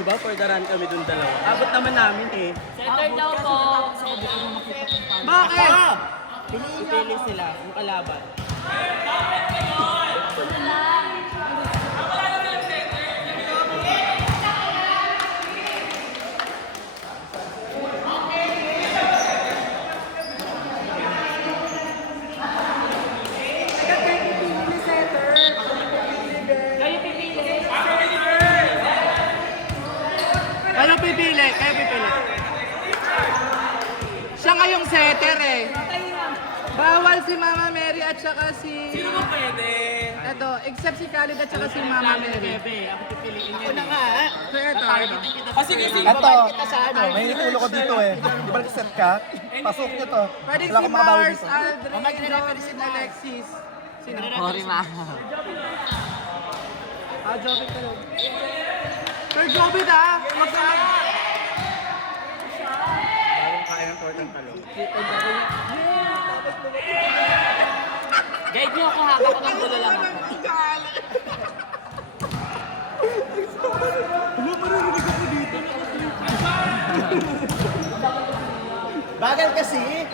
Diba, for the run kami dun dalawa. Abot naman namin eh. Center daw po. Bakit? Pipili sila, yung kalaban. Kayo pipili. Kayo pipili, kayo pipili. Siya ngayong setter eh. Bawal si Mama Mary at saka si... Sino ba pwede? Eto, except si Khalid at saka si Mama Mary. Bebe, ako pipiliin yan. Una nga, so eto. Kasi kasi Ito, may ulo ko dito eh. Di ba nag-set ka? Pasok nyo to. Pwede Wala si akong makabawi Mars, dito. Aldrin, Doris, Alexis. Sino? Sorry, ma. Jobit ka lang. Sir Jobit ah! Magkala! Parang kaya ng tortang talong. Guide niyo ako haba ko ng gulo lang ako. Bagal kasi.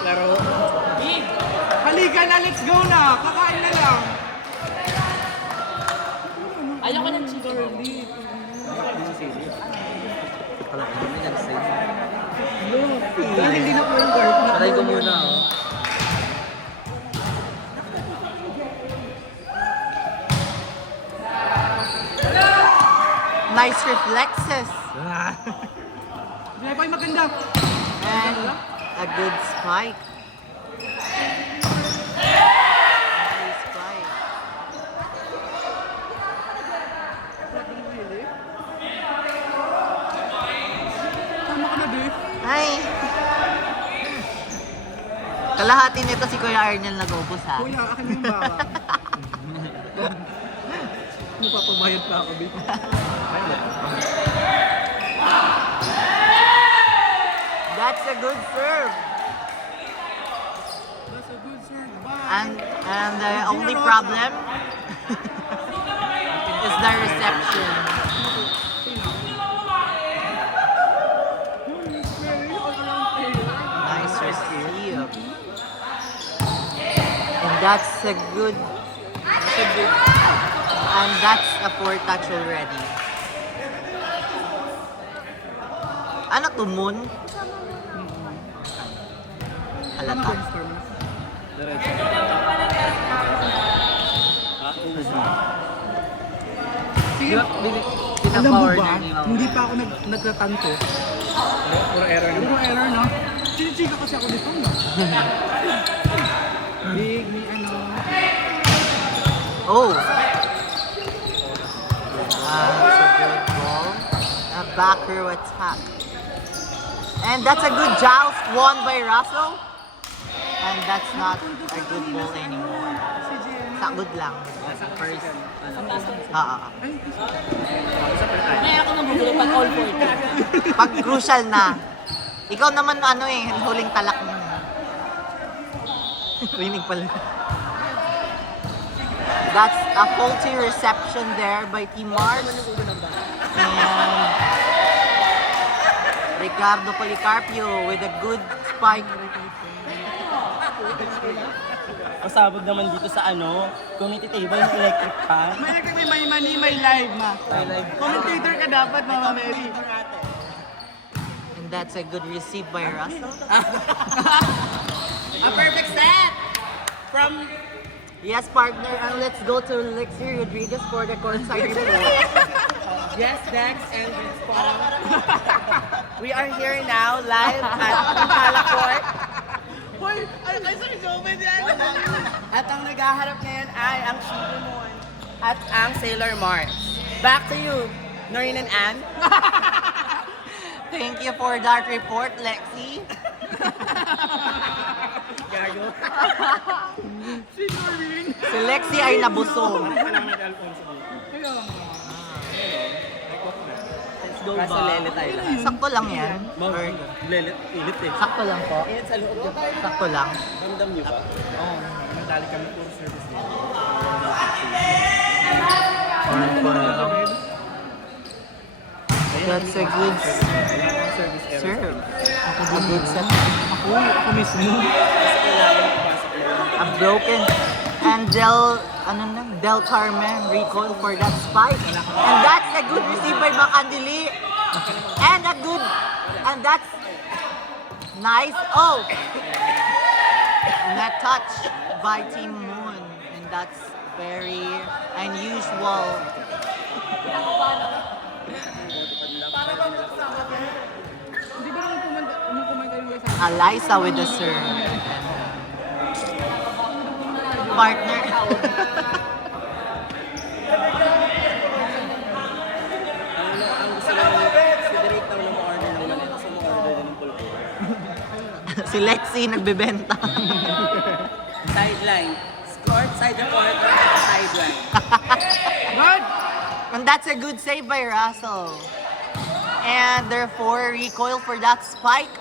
Laro. Halika na, let's go na! Kakain na lang! Ayoko ng chicken. Dahil hindi na po yung work. Patay ko muna oh. Nice reflexes Hindi ko yung maganda. and a good spike. Nice spike. Tama ka na, Dave. Hi! Kalahati nito si Kuya Arnel nag-ubos ha. Kuya, akin yung baka. Mapapabayad pa ako dito. That's a good serve. That's a good serve. Bye. And the only problem is the reception. Nice receive. And that's a good. And that's a 4 touch already. Ano to, Moon? Halata. Sige, alam mo ba, hindi pa ako nagtatanto. Puro error na. Puro error, no? Chinichika kasi ako dito, no? Big, may ano. Oh! That's a good ball. A back row attack. And that's a good joust won by Russell. And that's not a good ball anymore. Sa good lang. Sa first, ano. Kaya ako nang gulo pag all for it. Pag crucial na. Ikaw naman ano eh, huling talak mo. Rinig pala. That's a faulty reception there by Team Mars. And Ricardo Policarpio with a good spike. Pasabog naman dito sa ano, community table ng electric fan. May money, may live, ma. May live. Commentator ka dapat, Mama Mary. And that's a good receive by Russell. A perfect set! From... Yes, partner. And let's go to Lexi Rodriguez for the courtside report. Yes, Dex and Respawn. We are here now, live at Impala Court. Hoy, ano kayo sa Jobit yan? At ang naghaharap ngayon ay ang Shibumon at ang Sailor Mars. Back to you, Noreen and Ann. Thank you for that report, Lexi. Gago. Si Noreen. Si Lexi ay nabusog. Kaya nga. Let's go ba? Kaso lele tayo lahat. Sakto lang yan. Lele, ilit eh. Sakto lang po. Init sa loob. Sakto lang. Ramdam niyo ba? Oo. Nadali kami puro service din. That's a good Service error. serve. A good set. Ako mismo. A broken and Del Carmen recoil for that spike. And that's a good receive by Macandili. And that's nice. Oh! Net touch by Team Moon. And that's very unusual. Hindi ba nung kumanta yung isa? Eliza with the serve. Partner. Si Lexi nagbebenta. Sideline. Scored side the court, sideline. Good! And that's a good save by Russell. And therefore, recoil for that spike.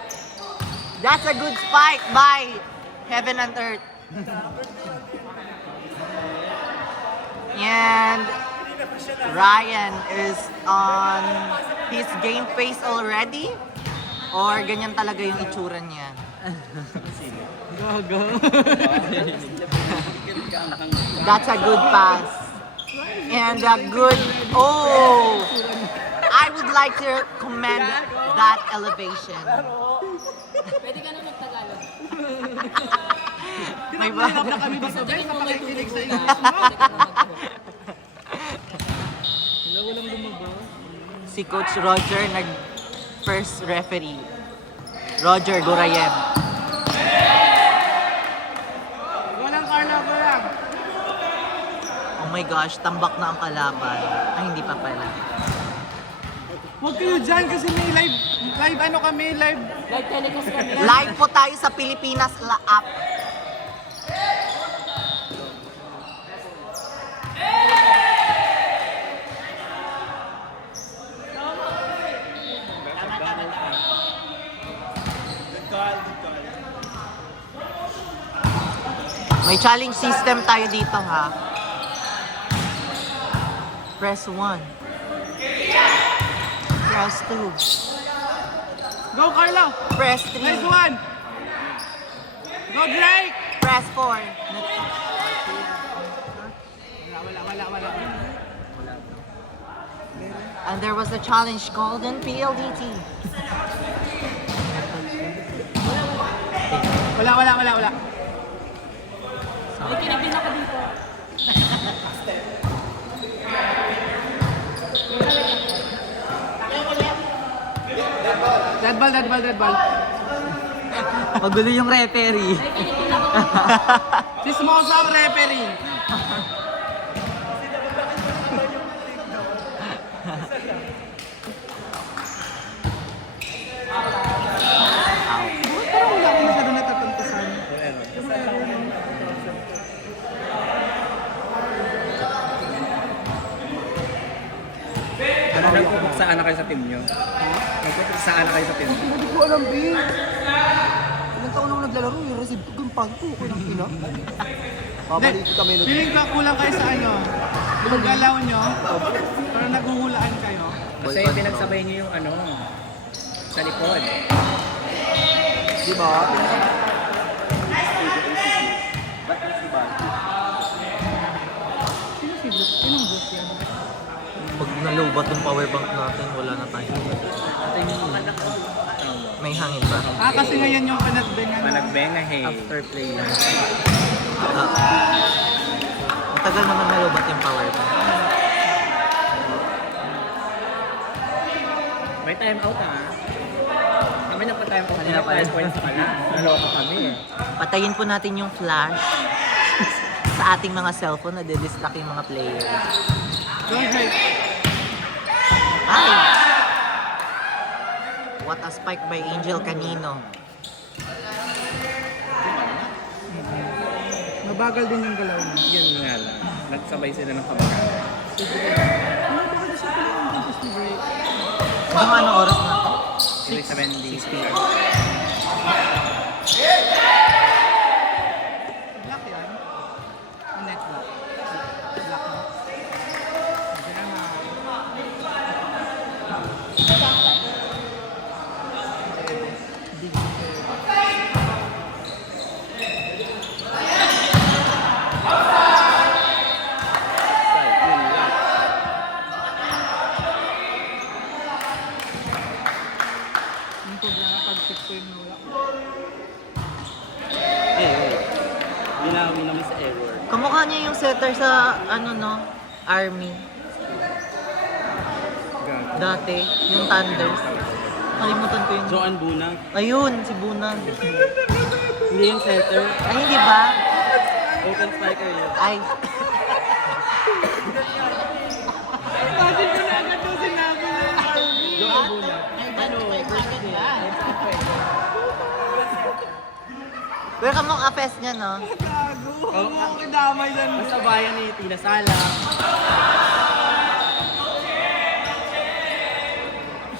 That's a good spike by Heaven and Earth. And Ryan is on his game face already? Or ganyan talaga yung itsura niya? That's a good pass. And a good, oh! I would like to commend that elevation. Pwede ka na magtagalog. May ba? Na kami ba sabay sa pakikinig sa English mo? Pwede ka na magtagalog. Walang lumabaw. Si Coach Roger first referee. Roger Gorayev. Walang Carla ko lang. Oh my gosh, tambak na ang kalaban. Ay, hindi pa pala. Huwag kayo dyan kasi may live ano kami, live. Live telecast kami. Live po tayo sa Pilipinas app. May challenge system tayo dito ha. Press 1. Press 2. Go Carla! Press Nice 3. one! Go Drake! Press 4. Wala. And there was a challenge called in PLDT. Wala. Nakikinig din ako dito. Dead ball. Magulo yung referee. Si Smosa ang referee. Parang wala akong masyado natatantasan. Ano nagpupuksaan na kayo sa team nyo? Nagpupuksaan na kayo sa team nyo? Hindi ko alam, B. Ilang taon nung naglalaro, yung receive ko gampang ko. Kung ina. Babalik kami nun. Feeling ko kulang kayo sa ano. Yung galaw nyo. Parang naghuhulaan kayo. Kasi pinagsabay nyo yung ano, sa likod. Di ba? Pag nalobat yung power bank natin, wala na tayo. May hangin ba? Kasi ngayon yung panagbengan. Managbenga, hey. After play yan. Matagal naman nalobat yung power bank. May time out ha. Kami na pa time out. Kanina pa 5 points pa na. Naloko kami eh. Patayin po natin yung flash sa ating mga cellphone na didistract yung mga players. Don't Drake. Ay! What a spike by Angel Canino. Mabagal din yung galaw niya. Yan nga lang. Nagsabay sila ng kabakan. Ano anong oras na to? 6 p.m. Black yan. kami sa error. Kamukha niya yung setter sa, ano no, Army. Dati, yung Thunders. Kalimutan ko yung... Joan Bunag. Ayun, si Bunag. Hindi yung setter. Ay, hindi ba? Open spiker yun. Ay, Joan Bunag. welcome mong apes niya, no? Oh, kadamay yan. Basta bayan ni Tina Sala.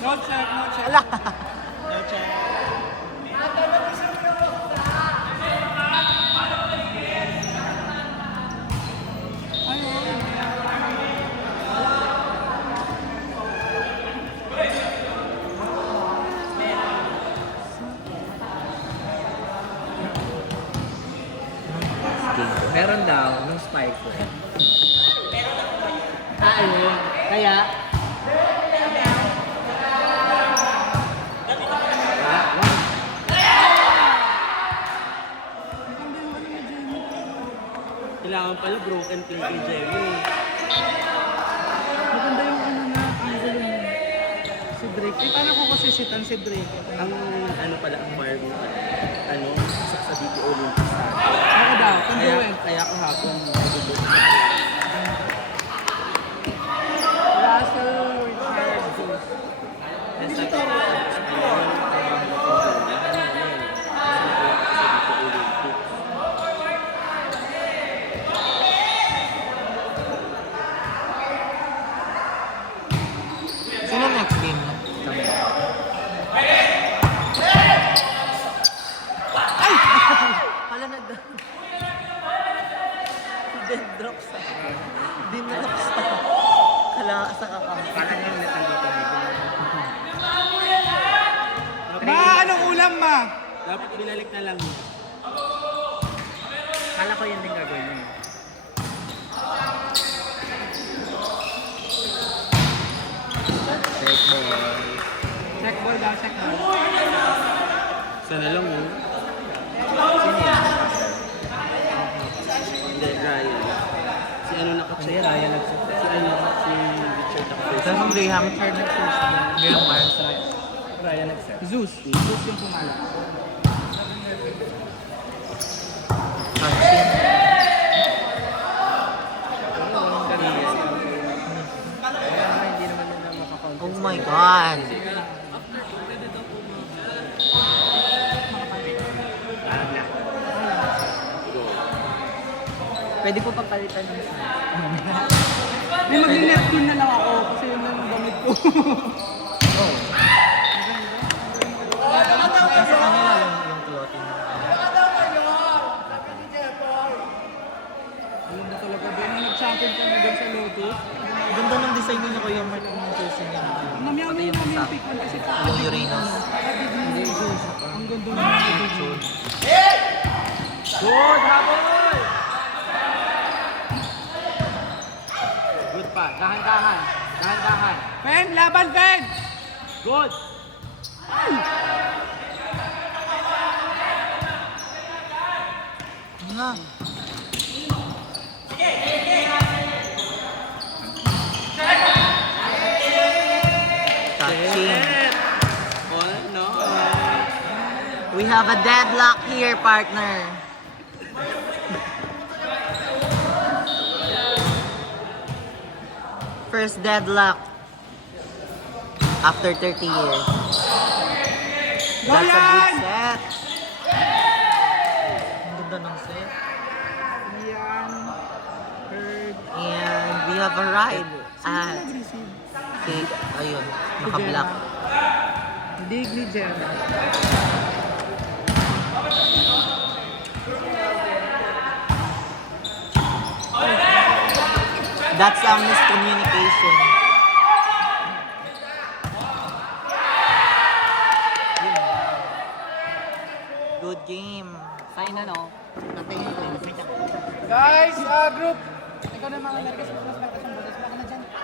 No check, no check. Ala. No check. Meron daw, nung spike ko. Ayun. Kaya, Kailangan pala broken play kay Jerry. Maganda yung ano na, ang gulo mo. Si Drake. Eh, paano ko kasi sitan si Drake? Ang ano pala, ang bar mo, ano, sa BPO Olympics na. Ako daw, congruent. Kaya kahapon, nagubot. Russell Richard Jones. And sa ayun, Sino next game na? Hala na daw. Dead drop sa. Dinrop sa. Kala sa kakam. parang yung nandito. Ma, anong ulam, ma? Dapat binalik na lang. Kala ko yun din gagawin mo. Check ball. Check ball daw, check ball. Sana lang mo. Hindi, Ryan. Si ano naka-check? Ryan nag-check. Si ano, si Richard naka-check. Tapos Graham. Graham Mars. Ryan nag-check. Zeus. Zeus yung pumala. Touching. Hindi naman nila makakount. Oh my God. pwede po papalitan ng snacks. May mag-neptune na lang ako kasi yun lang yung gamit ko. Nasa kanila yung clothing. Alam mo talaga, Ben, nung nag-champion kami doon sa Lotus. Ganda ng design ni Kuya Mark ng jersey niya. Namiyaw Pati na yung yung sa pick man kasi yung Uranus. ang ganda ng mga Zeus. Good, habol! Good pa. Dahan-dahan. Dahan-dahan. Ben, laban, Ben! Good! Nga. Touching. Oh, no. We have a deadlock here, partner. First deadlock after 30 years. That's a good set. Ang ganda ng set. Ian, Herb, And we have a ride at nag-receive. Cake. Ayun, naka-black. Dig ni Gemma. That's a miscommunication. Good game. Sign na, no? Guys, group. Ikaw na mga Amerikas.